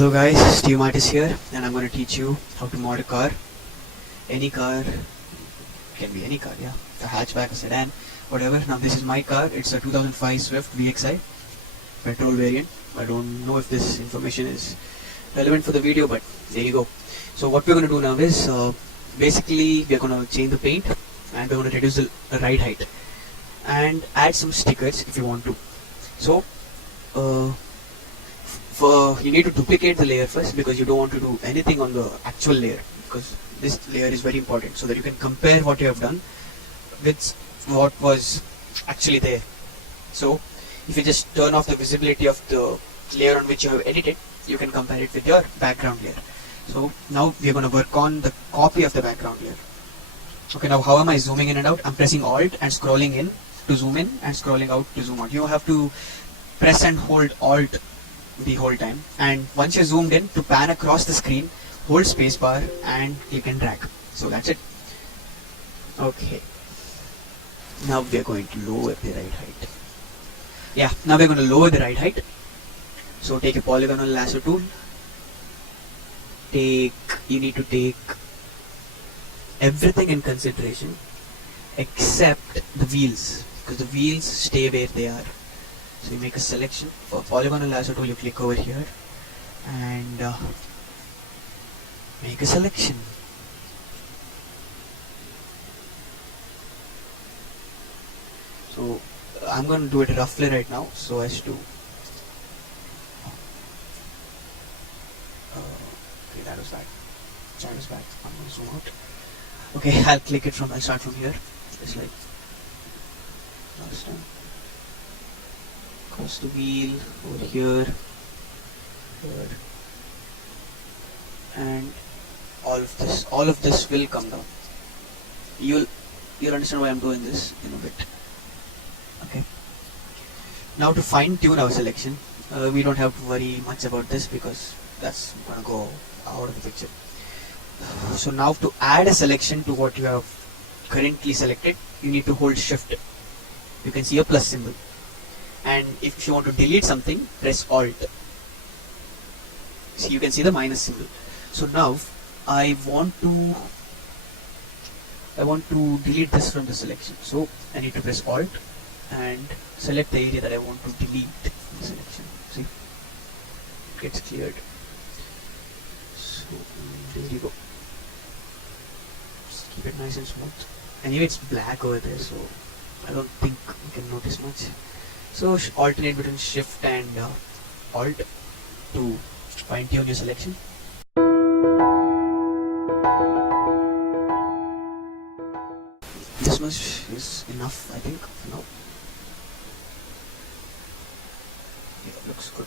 Hello guys, Steve Martis here, and I'm going to teach you how to mod a car. Any car, can be any car, yeah, a hatchback, a sedan, whatever. Now this is my car. It's a 2005 Swift VXI petrol variant. I don't know if this information is relevant for the video, but there you go. So what we're going to do now is basically we're going to change the paint, and we're going to reduce the ride height and add some stickers if you want to. So you need to duplicate the layer first, because you don't want to do anything on the actual layer, because this layer is very important, so that you can compare what you have done with what was actually there. So if you just turn off the visibility of the layer on which you have edited, you can compare it with your background layer. So now we are going to work on the copy of the background layer. Okay, now how am I zooming in and out? I'm pressing Alt and scrolling in to zoom in and scrolling out to zoom out. You have to press and hold Alt the whole time, and once you're zoomed in, to pan across the screen, hold spacebar and click and drag. So that's it. Okay, now we're going to lower the ride height. Yeah, now we're going to lower the ride height. So take a polygonal lasso tool. You need to take everything in consideration except the wheels, because the wheels stay where they are. So you make a selection. For polygonal lasso tool, you click over here and make a selection. So I'm going to do it roughly right now, so as to okay, that was bad. That was bad. I'm going to zoom out. Okay, I'll start from here, just like last time. Cross the wheel over here, and all of this will come down. You'll understand why I'm doing this in a bit. Okay. Now to fine tune our selection, we don't have to worry much about this, because that's gonna go out of the picture. So now to add a selection to what you have currently selected, you need to hold Shift. You can see a plus symbol. And if you want to delete something, press Alt. See, you can see the minus symbol. So now I want to delete this from the selection. So I need to press Alt and select the area that I want to delete from the selection. See, it gets cleared. So there you go. Just keep it nice and smooth. Anyway, it's black over there, so I don't think you can notice much. So alternate between Shift and Alt to fine tune your selection. This much is enough, I think, for now. Yeah, looks good.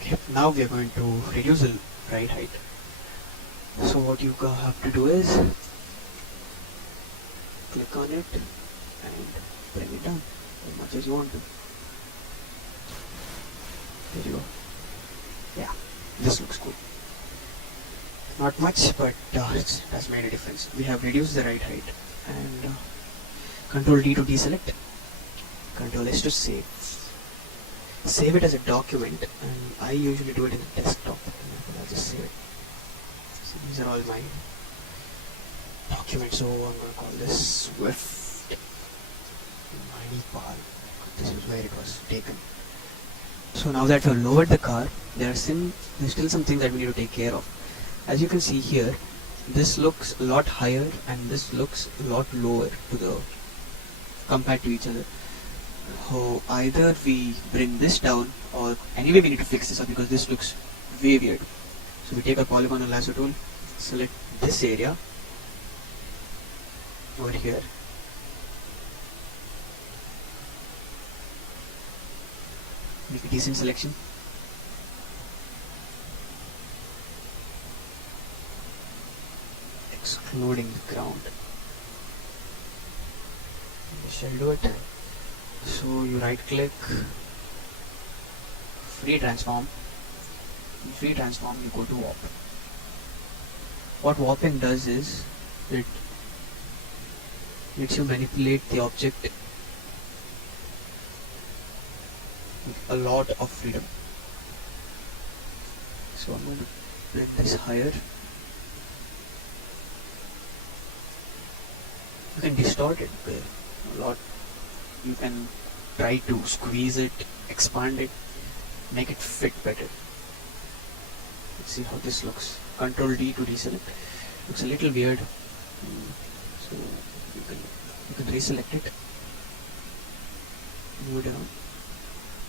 Okay, now we are going to reduce the ride height. So what you have to do is click on it and bring it down as much as you want to. There you go. Yeah, this looks cool. Not much, but it has made a difference. We have reduced the ride height, and Control D to deselect, Control S to save. Save it as a document, and I usually do it in the desktop. I'll just save it. So these are all my documents, so I'm going to call this Swift. This is where it was taken. So now that we've lowered the car, there's still some things that we need to take care of. As you can see here, this looks a lot higher and this looks a lot lower compared to each other. So either we bring this down, or anyway we need to fix this up, because this looks way weird. So we take a polygonal lasso tool, select this area over here, make a decent selection. Excluding the ground. We shall do it. So you right click, free transform. In free transform you go to warp. What warping does is it lets you manipulate the object a lot of freedom. So I'm going to bring this higher. You can distort it a lot. You can try to squeeze it, expand it, make it fit better. Let's see how this looks. Control D to deselect. Looks a little weird. So you can reselect it, move it around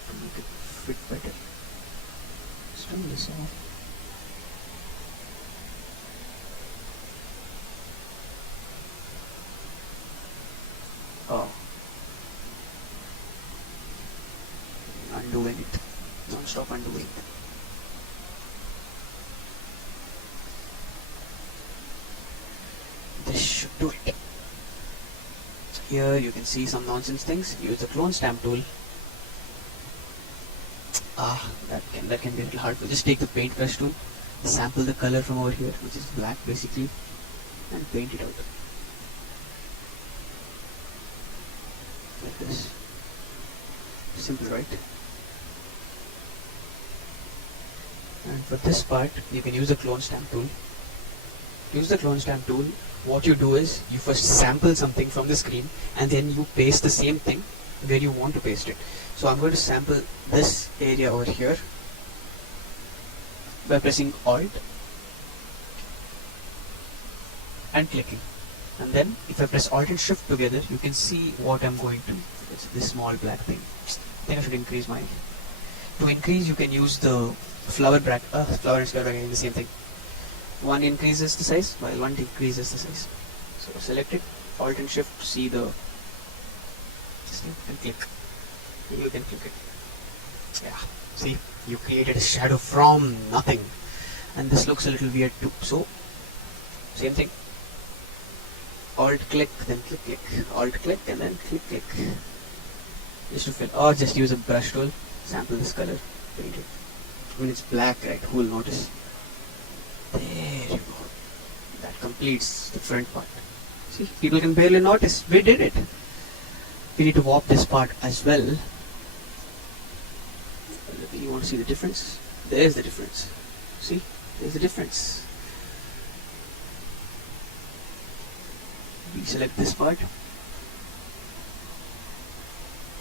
to make it fit better. Let's turn this off. Oh, undoing it. Non-stop undoing. This should do it. Here you can see some nonsense things. Use the clone stamp tool. That can be a little hard. Just take the paintbrush tool, sample the color from over here, which is black basically, and paint it out. Like this. Simple, right? And for this part, you can use the clone stamp tool. Use the clone stamp tool. What you do is you first sample something from the screen and then you paste the same thing where you want to paste it. So I'm going to sample this area over here by pressing Alt and clicking. And then if I press Alt and Shift together, you can see what I'm going to. It's this small black thing. I think I should increase my. To increase, you can use the flower bracket. Flower and square bracket is the same thing. One increases the size while one decreases the size. So select it, Alt and Shift to see the thing and click. You can click it. Yeah, see, you created a shadow from nothing, and this looks a little weird too. So same thing. Alt click, then click, Alt click, and then click. Just to fill, or just use a brush tool, sample this color, paint it. When it's black, right? Who will notice? There you go. That completes the front part. See, people can barely notice. We did it. We need to warp this part as well. You want to see the difference? There's the difference. See? There's the difference. We select this part.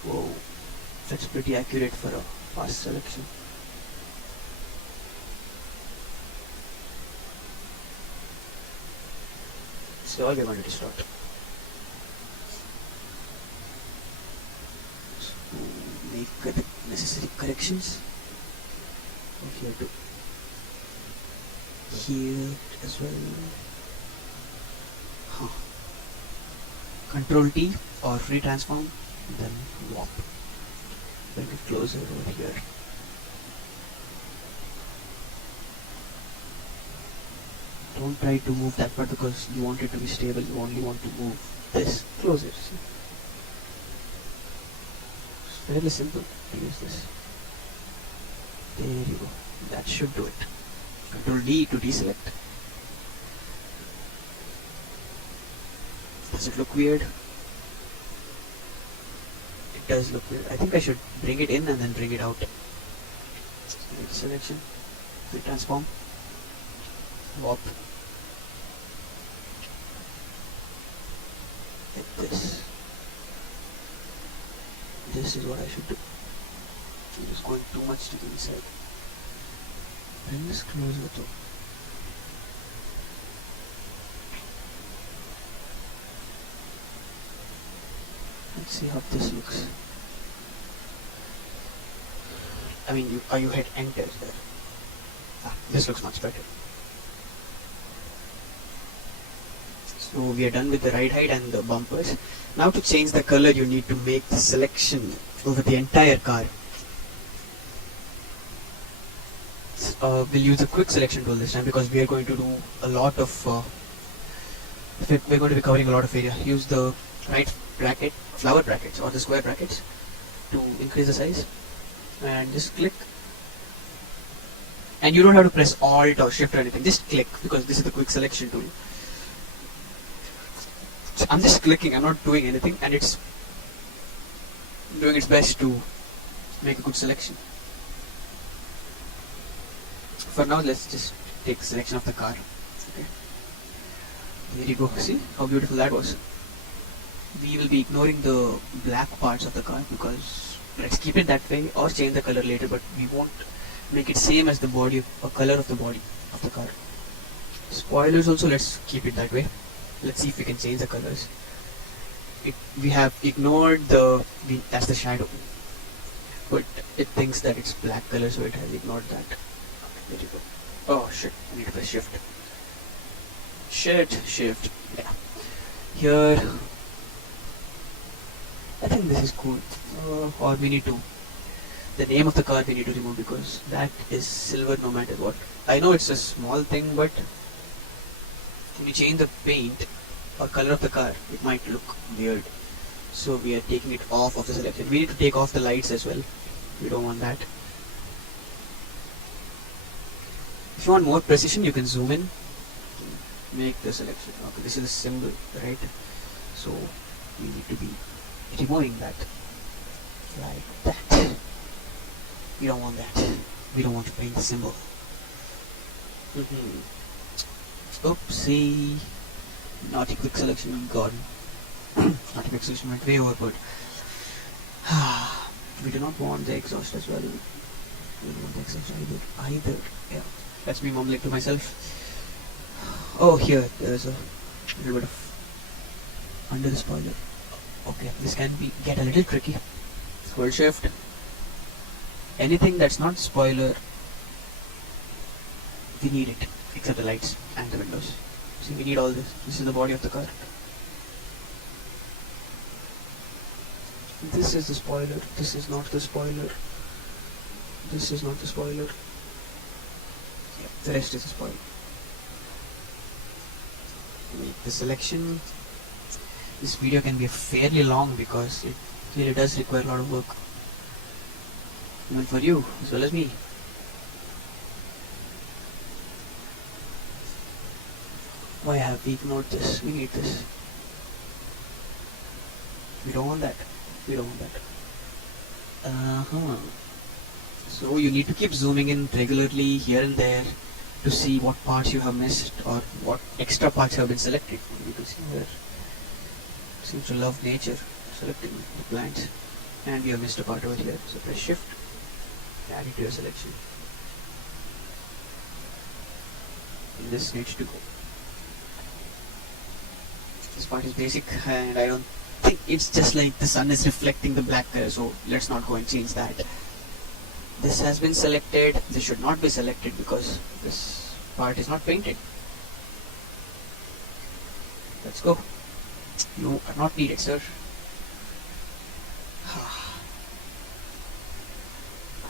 Whoa. That's pretty accurate for a fast selection. So all we're going to distort. So make the necessary corrections. Here to here as well. Control T or free transform, then warp. Bring it closer over here. Don't try to move that part because you want it to be stable. You only want to move this closer. See? It's fairly simple to use this. There you go. That should do it. Control D to deselect. Does it look weird? It does look weird. I think I should bring it in and then bring it out. Selection. Transform. Warp. Like this. This is what I should do. I'm just going too much to the inside. Bring this closer to. Let's see how this looks. I mean, you hit enter there. This looks much better. So we are done with the ride height and the bumpers. Now to change the color, you need to make the selection over the entire car. We'll use a quick selection tool this time because we are going to do a lot of. We're going to be covering a lot of area. Use the right bracket, flower brackets or the square brackets to increase the size, and just click. And you don't have to press Alt or Shift or anything. Just click because this is the quick selection tool. So I'm just clicking. I'm not doing anything, and it's doing its best to make a good selection. For now, let's just take a selection of the car. Okay. There you go. See how beautiful that was. We will be ignoring the black parts of the car because let's keep it that way or change the color later, but we won't make it same as the body or color of the body of the car. Spoilers also, let's keep it that way. Let's see if we can change the colors. We have ignored that's the shadow, but it thinks that it's black color, so it has ignored that. There you go. Oh shit, I need to press shift. Shift. Yeah. Here, I think this is cool. Or we need to, the name of the car we need to remove because that is silver no matter what. I know it's a small thing, but when you change the paint or color of the car, it might look weird. So we are taking it off of the selection. We need to take off the lights as well. We don't want that. If you want more precision, you can zoom in. Make the selection. Okay, this is a symbol, right? So we need to be removing that like that. We don't want that. We don't want to paint the symbol. Oopsie. Naughty quick selection gone. Naughty quick selection went way overboard. We do not want the exhaust as well. We don't want the exhaust either. Yeah. That's me mumbling to myself. Oh, here there's a little bit of under the spoiler. Okay, this can get a little tricky. Hold shift. Anything that's not spoiler, we need it, except the lights and the windows. See, we need all this. This is the body of the car. This is the spoiler. This is not the spoiler. This is not the spoiler. Yeah, the rest is the spoiler. Make the selection. This video can be fairly long because it really does require a lot of work. Even for you as well as me. Why have we ignored this? We need this. We don't want that. We don't want that. So you need to keep zooming in regularly here and there to see what parts you have missed or what extra parts have been selected. You can see here. Seems to love nature, selecting the plants, and you have missed a part over here. So press shift, add it to your selection. And this needs to go. This part is basic, and I don't think it's just like the sun is reflecting the black color. So let's not go and change that. This has been selected. This should not be selected because this part is not painted. Let's go. You are not needed, sir.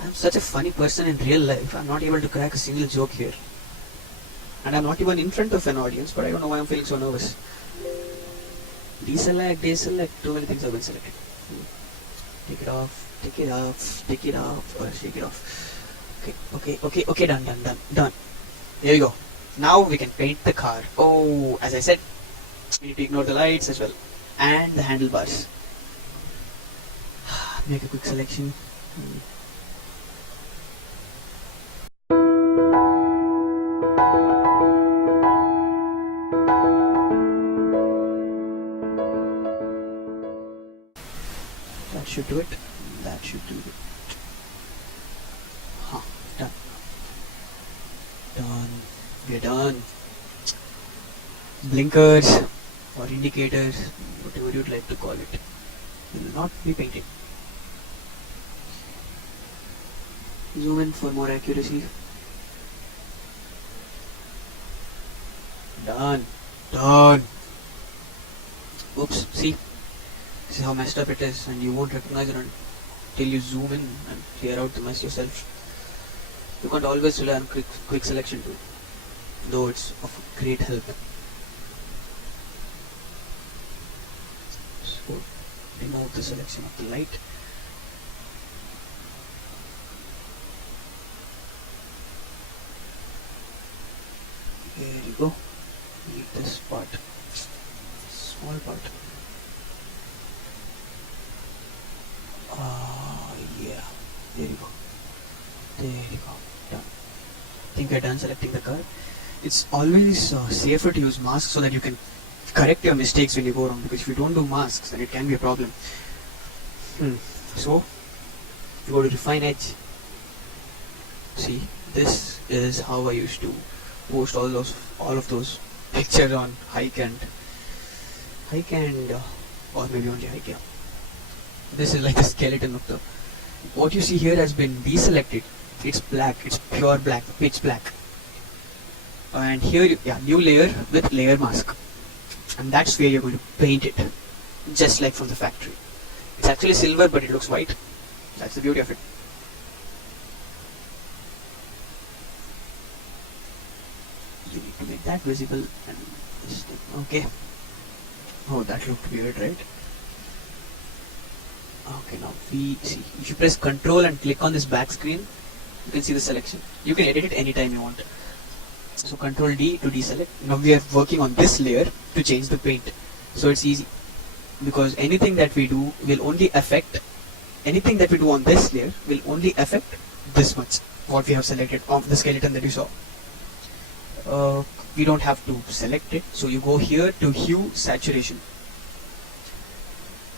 I'm such a funny person in real life. I'm not able to crack a single joke here. And I'm not even in front of an audience, but I don't know why I'm feeling so nervous. Deselect. Too many things have been selected. Take it off, or shake it off. Okay, done. There we go. Now we can paint the car. Oh, as I said, we need to ignore the lights as well. And the handlebars. Make a quick selection. That should do it. Done. We're done. Blinkers or indicators, whatever you'd like to call it, will not be painted. Zoom in for more accuracy. Done. Oops, see? This is how messed up it is, and you won't recognize it until you zoom in and clear out the mess yourself. You can't always rely on quick selection too, though it's of great help. So, remove the selection of the light. Here you go. Need this part, small part. Yeah. There you go. Done. I think we're done selecting the car. It's always safer to use masks so that you can correct your mistakes when you go wrong, because if you don't do masks then it can be a problem. So you go to refine edge. See, this is how I used to post all of those pictures on hike and or maybe only hike. Yeah. This is like the skeleton of the. What you see here has been deselected. It's black. It's pure black, pitch black. And here, new layer with layer mask, and that's where you're going to paint it, just like from the factory. It's actually silver, but it looks white. That's the beauty of it. You need to make that visible and this thing. Okay. Oh, that looked weird, right? Okay, now we see. If you press Control and click on this back screen, you can see the selection. You can edit it anytime you want. So Control D to deselect. Now we are working on this layer to change the paint. So it's easy, because anything that we do will only affect, anything that we do on this layer will only affect this much, what we have selected of the skeleton that you saw. We don't have to select it, so you go here to hue saturation,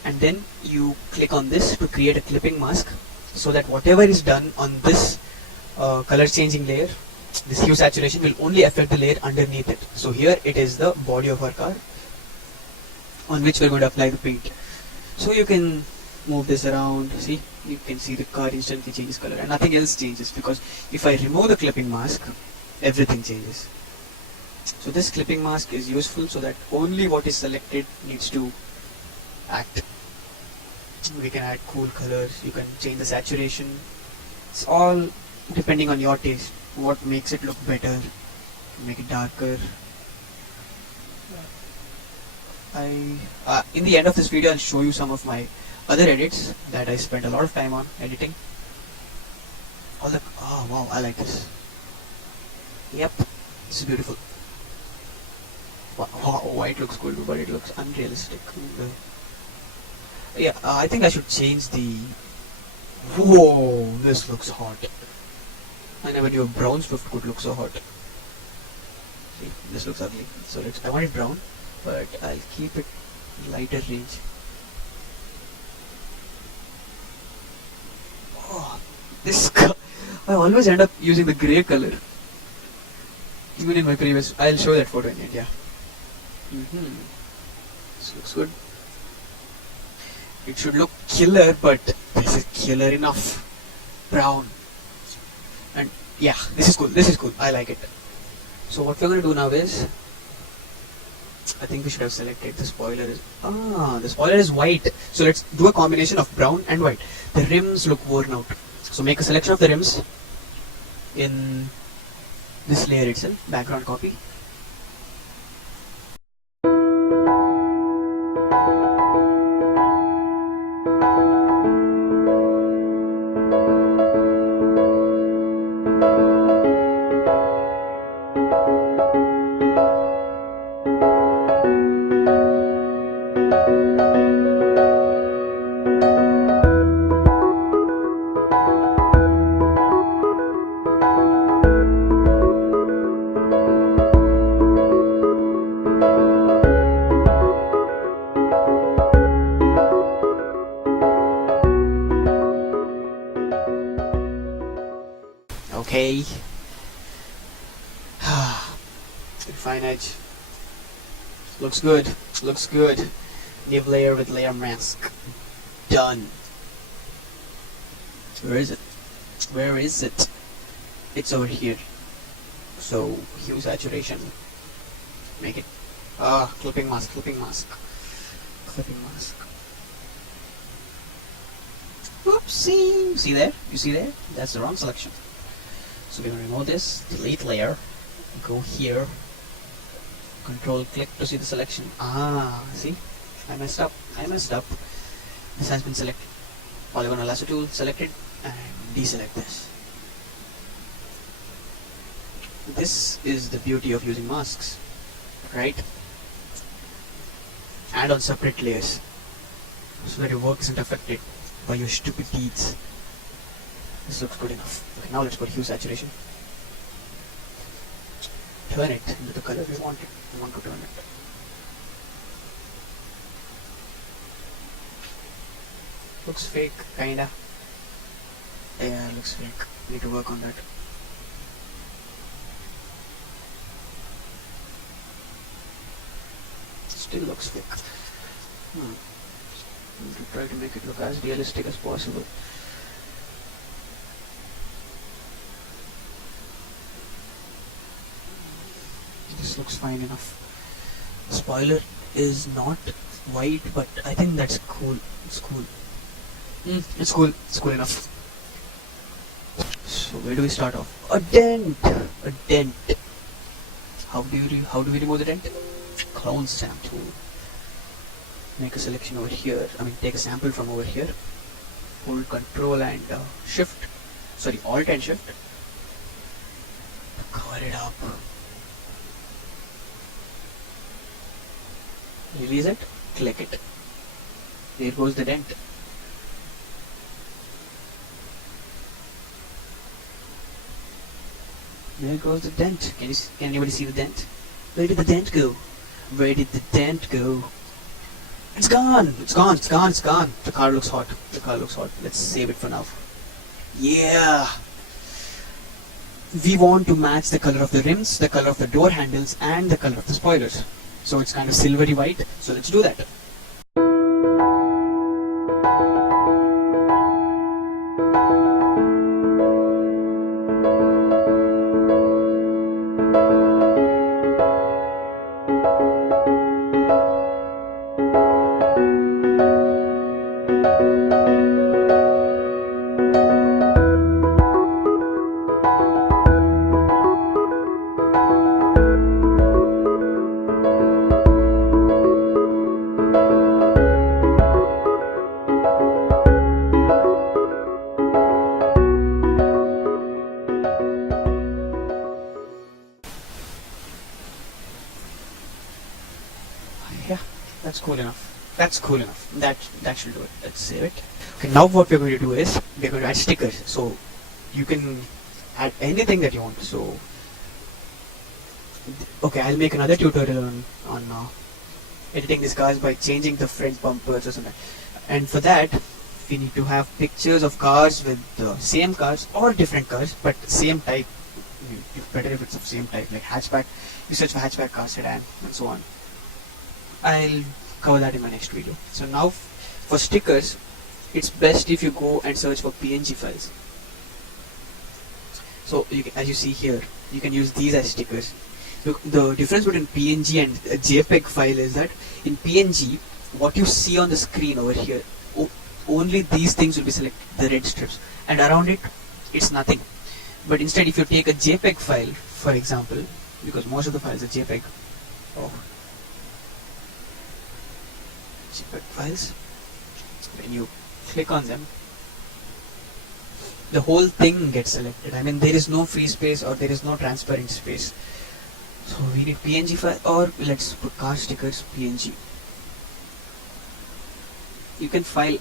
and then you click on this to create a clipping mask, so that whatever is done on this color changing layer, this hue saturation will only affect the layer underneath it. So here it is the body of our car on which we're going to apply the paint. So you can move this around. See, you can see the car instantly changes color and nothing else changes, because if I remove the clipping mask, everything changes. So this clipping mask is useful so that only what is selected needs to act. We can add cool colors, you can change the saturation. It's all depending on your taste, what makes it look better. Make it darker. In the end of this video I'll show you some of my other edits that I spent a lot of time on editing. Oh wow, I like this. Yep, this is beautiful. Wow, white looks cool, but it looks unrealistic. I think I should change the. Whoa, this looks hot. I never knew a brown Swift could look so hot. See, this looks ugly. So I want it brown, but I'll keep it lighter range. Oh, this I always end up using the grey color. Even in my previous, I'll show that photo in it. Yeah. This looks good. It should look killer, but this is killer enough. Brown. And yeah, this is cool. This is cool. I like it. So what we're going to do now is, I think we should have selected the spoiler is, the spoiler is white. So let's do a combination of brown and white. The rims look worn out. So make a selection of the rims in this layer itself, background copy. Okay. Refine edge. Looks good. Looks good. New layer with layer mask. Done. Where is it? Where is it? It's over here. So hue saturation. Make it. Clipping mask. Clipping mask. Clipping mask. Oopsie. See there? You see there? That's the wrong selection. So we're going to remove this, delete layer, go here, control click to see the selection. See, I messed up. This has been selected. Polygonal lasso tool selected, and deselect this. This is the beauty of using masks, right? Add on separate layers so that your work isn't affected by your stupid deeds. This looks good enough. Okay, now let's go to hue saturation. Turn it into the color we want it. We want to turn it. Looks fake, kinda. Yeah, looks fake. Need to work on that. Still looks fake. Need to try to make it look as realistic as possible. This looks fine enough. Spoiler is not white, but I think that's cool. It's cool. It's cool. It's cool enough. So where do we start off? A dent. A dent. How do we remove the dent? Clone stamp tool. Make a selection over here. Take a sample from over here. Hold Control and Shift. Sorry, Alt and Shift. Cover it up. Release it. Click it. There goes the dent. There goes the dent. Can anybody see the dent? Where did the dent go? Where did the dent go? It's gone! It's gone! It's gone! It's gone! The car looks hot. The car looks hot. Let's save it for now. Yeah! We want to match the color of the rims, the color of the door handles, and the color of the spoilers. So it's kind of silvery white. So let's do that. Yeah, that's cool enough. That's cool enough. That should do it. Let's save it. Okay, now what we're going to do is we're going to add stickers. So you can add anything that you want. So okay, I'll make another tutorial on editing these cars by changing the front bumpers or something. And for that, we need to have pictures of cars with the same cars or different cars, but same type. It's better if it's of same type, like hatchback. You search for hatchback car, sedan, and so on. I'll cover that in my next video. So now for stickers, it's best if you go and search for PNG files. So as you see here, you can use these as stickers. Look, the difference between PNG and a JPEG file is that in PNG, what you see on the screen over here, only these things will be selected, the red strips, and around it, it's nothing. But instead, if you take a JPEG file, for example, because most of the files are JPEG, JPEG files, when you click on them, the whole thing gets selected. There is no free space or there is no transparent space. So we need PNG file, or let's put car stickers PNG. You can find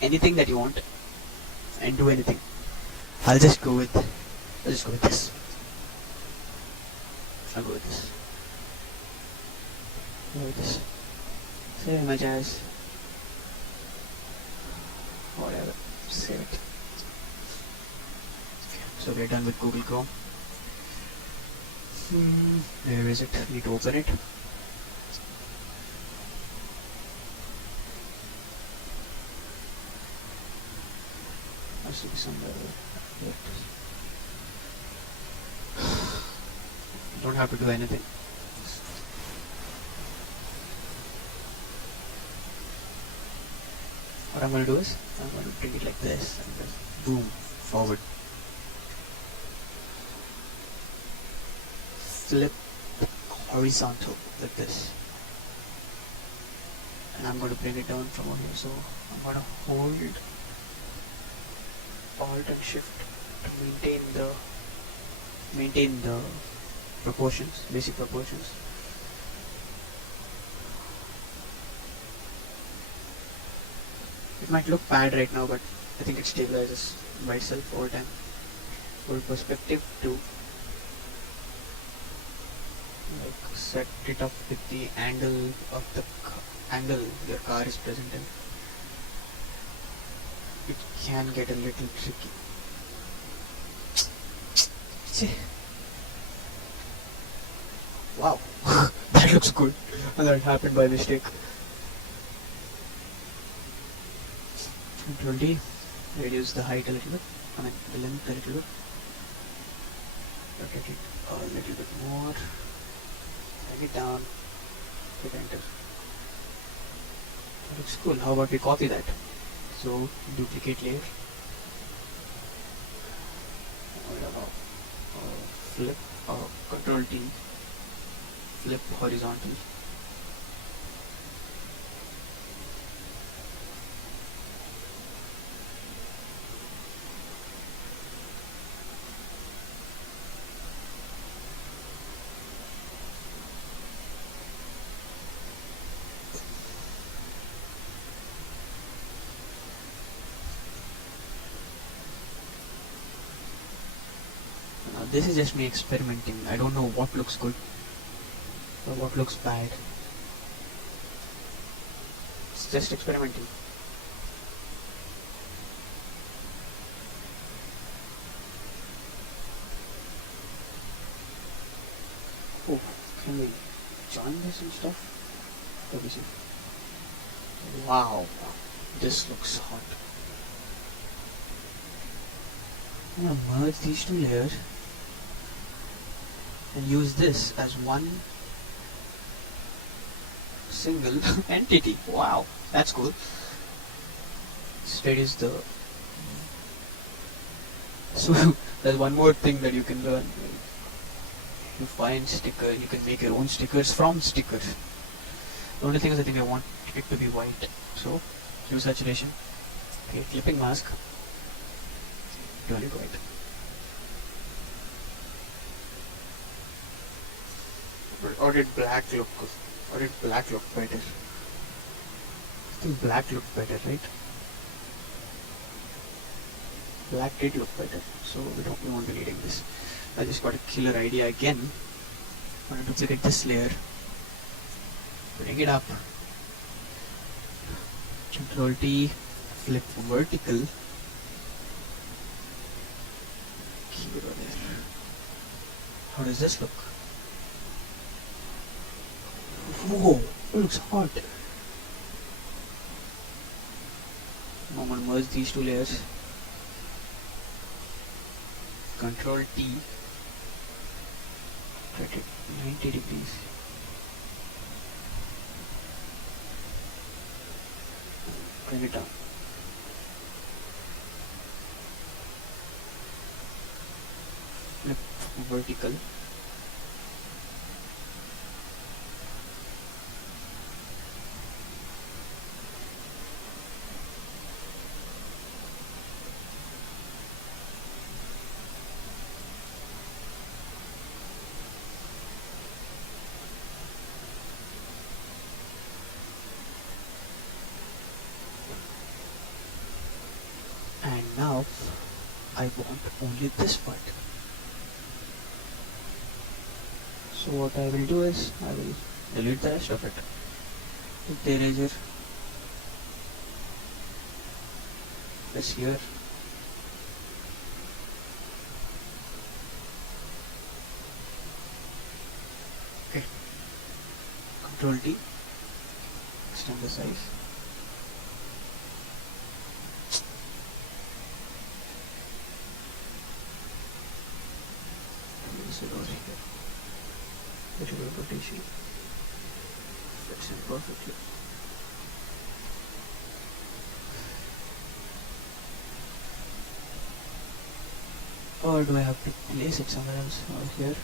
anything that you want and do anything. I'll just go with this. I'll go with this. Go with this. Save image as whatever. Save it. So we're done with Google Chrome. Where is it? Need to open it. Has to be somewhere. Here it is. Don't have to do anything. What I'm going to do is I'm going to bring it like this and then boom, forward. Flip horizontal like this. And I'm going to bring it down from over here. So I'm going to hold Alt and Shift to maintain the proportions, basic proportions. It might look bad right now, but I think it stabilizes by itself over time. Full perspective to like set it up with the angle of the angle your car is present in. It can get a little tricky. Wow, that looks good. And that happened by mistake. Control D, reduce the height a little bit. I mean the length a little bit. Rotate it a little bit more. Bring it down. Hit enter. That looks cool. How about we copy that? So duplicate layer. Flip. Control T. Flip horizontal. Now this is just me experimenting. I don't know what looks good or what looks bad. It's just experimenting. Oh, can we join this and stuff? Let me see. Wow, this looks hot. I'm gonna merge these two layers and use this as one single entity. Wow, that's cool. Sped is the so there's one more thing that you can learn. You find sticker, you can make your own stickers from stickers. The only thing is I think I want it to be white. So hue saturation. Okay, clipping mask. Turn it white. Or did black look good? Or did black look better? I think black looked better, right? Black did look better, so we won't be needing this. I just got a killer idea again. I'm going to duplicate this layer, bring it up, Control T, flip vertical, keep it over there. How does this look? Whoa, it looks hot. Now I'm going to merge these two layers. Control T, rotate it 90 degrees. Bring it down. Flip vertical. And now I want only this part. So what I will do is I will delete the rest of it. Take the eraser, press here, okay, Control T, extend the size. Place it over here. Little bit of rotation. Fits in perfectly. Or do I have to place it somewhere else? Over here.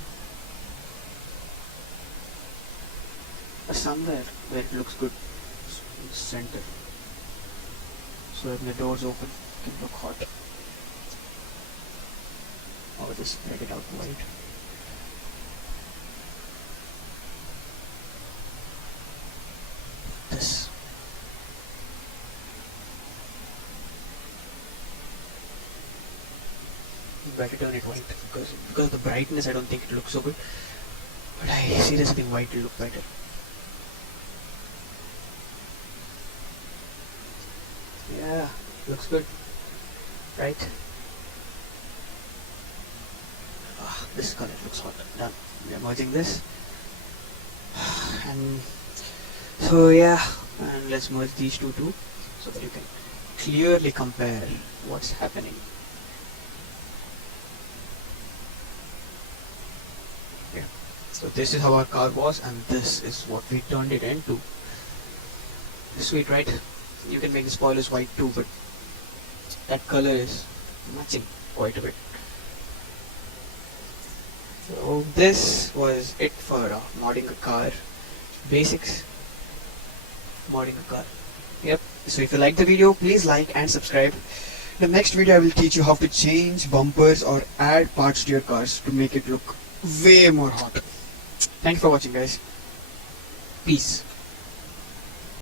Or somewhere where it looks good. In the center. So when the doors open, it can look hot. Or just spread it out wide. This. better turn it white, because of the brightness I don't think it looks so good, but I seriously think white will look better. Yeah, looks good, right? This color looks hot. Done. We are merging this, and so yeah, and let's merge these two too, so that you can clearly compare what's happening. Yeah. So this is how our car was, and this is what we turned it into. Sweet, right? You can make the spoilers white too, but that color is matching quite a bit. So this was it for modding a car. Basics. Modding a car. Yep. So if you like the video, please like and subscribe. In the next video I will teach you how to change bumpers or add parts to your cars to make it look way more hot. Thank you for watching, guys. Peace.